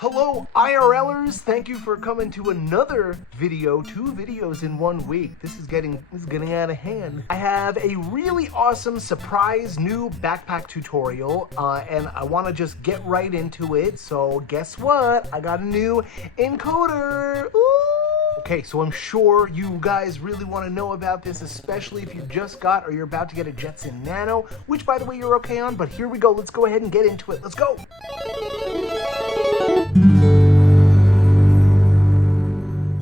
Hello IRLers, thank you for coming to another video, 2 videos in 1 week. This is getting out of hand. I have a really awesome surprise new backpack tutorial and I want to just get right into it. So guess what? I got a new encoder. Ooh. Okay, so I'm sure you guys really want to know about this, especially if you just got or you're about to get a Jetson Nano, which by the way you're okay on, but here we go. Let's go ahead and get into it. Let's go.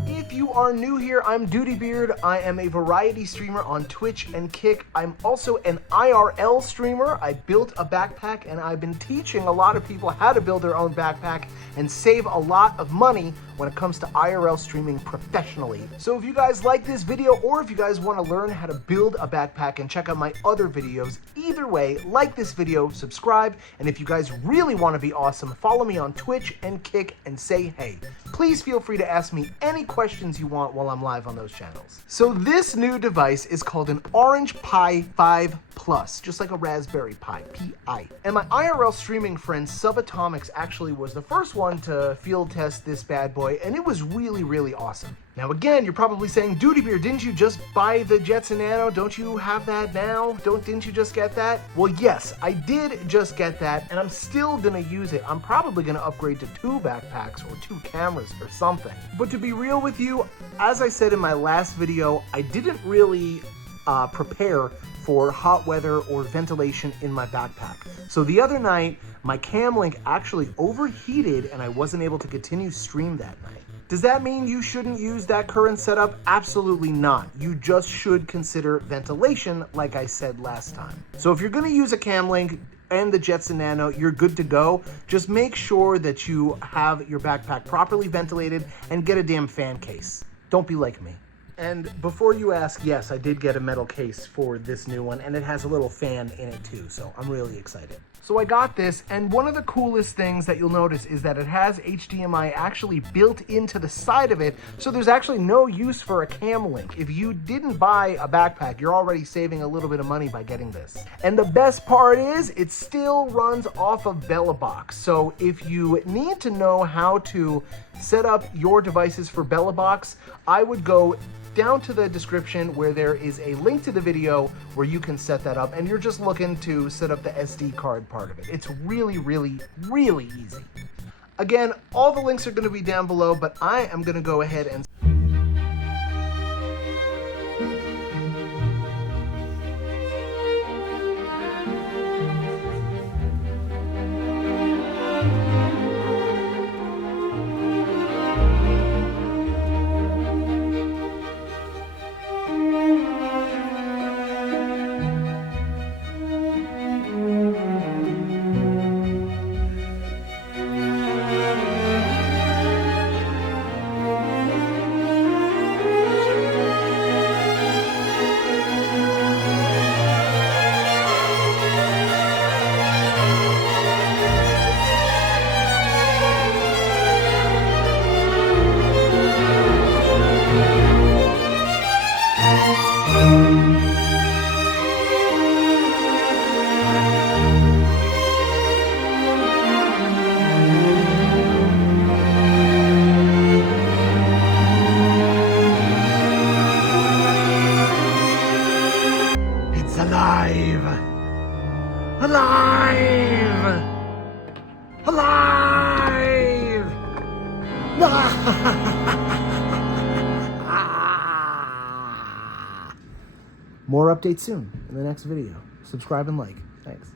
If you are new here, I'm Doodybeard. I am a variety streamer on Twitch and Kick. I'm also an IRL streamer. I built a backpack and I've been teaching a lot of people how to build their own backpack and save a lot of money when it comes to IRL streaming professionally. So if you guys like this video or if you guys want to learn how to build a backpack and check out my other videos, either way, like this video, subscribe, and if you guys really want to be awesome, follow me on Twitch and Kick and say hey. Please feel free to ask me any questions you want while I'm live on those channels. So this new device is called an Orange Pi 5 Plus, just like a Raspberry Pi, Pi. And my IRL streaming friend Subatomics actually was the first one to field test this bad boy, and it was really, really awesome. Now again, you're probably saying, Doodybeard, didn't you just buy the Jetson Nano? Don't you have that now? Didn't you just get that? Well, yes, I did just get that, and I'm still gonna use it. I'm probably gonna upgrade to 2 backpacks or 2 cameras or something. But to be real with you, as I said in my last video, I didn't really prepare for hot weather or ventilation in my backpack. So the other night, my cam link actually overheated and I wasn't able to continue stream that night. Does that mean you shouldn't use that current setup? Absolutely not. You just should consider ventilation, like I said last time. So if you're gonna use a cam link and the Jetson Nano, you're good to go. Just make sure that you have your backpack properly ventilated and get a damn fan case. Don't be like me. And before you ask, yes, I did get a metal case for this new one, and it has a little fan in it too, so I'm really excited. So I got this, and one of the coolest things that you'll notice is that it has HDMI actually built into the side of it, so there's actually no use for a cam link. If you didn't buy a backpack, you're already saving a little bit of money by getting this. And the best part is, it still runs off of BellaBox. So if you need to know how to set up your devices for BellaBox, I would go down to the description where there is a link to the video where you can set that up, and you're just looking to set up the SD card part of it. It's really, really, really easy. Again, all the links are going to be down below, but I am going to go ahead and alive! Alive! More updates soon in the next video. Subscribe and like. Thanks.